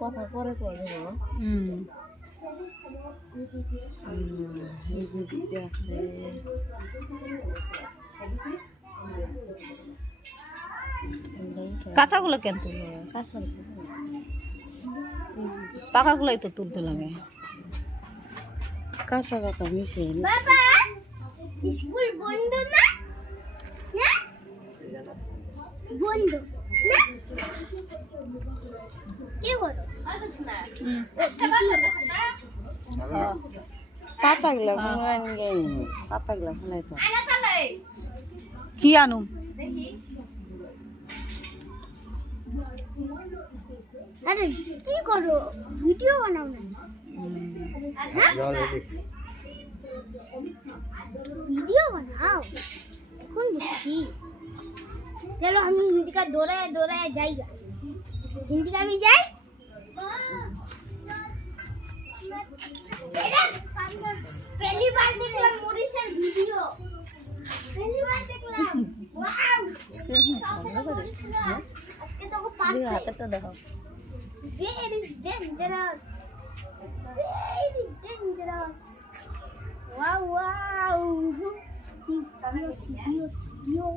কথা পরে কয়ে দেবো। কাঁচাগুলো কেন তুলবে? পাকাগুলাই তো তুলতে লাগে। কাঁচা পাতা মিশে স্কুল বন্ধ না? বন্ধ না? কি করো? পাতাগুলো পাতাগুলো ফেলাই তো কি আনু আরে কি করো? ভিডিও বানাও না? ভিডিও বানাও এখন বুঝছি। চলো আমি হিন্দিকা দৌড়ায় দৌড়ায় যাই। হিন্দিকা আমি যাই। पहली बार देखला मॉरिशस वीडियो। पहली बार देखला। वाओ। আজকে তো পাস হাতটা দেখো। Very dangerous. Very dangerous. Wow wow. Video.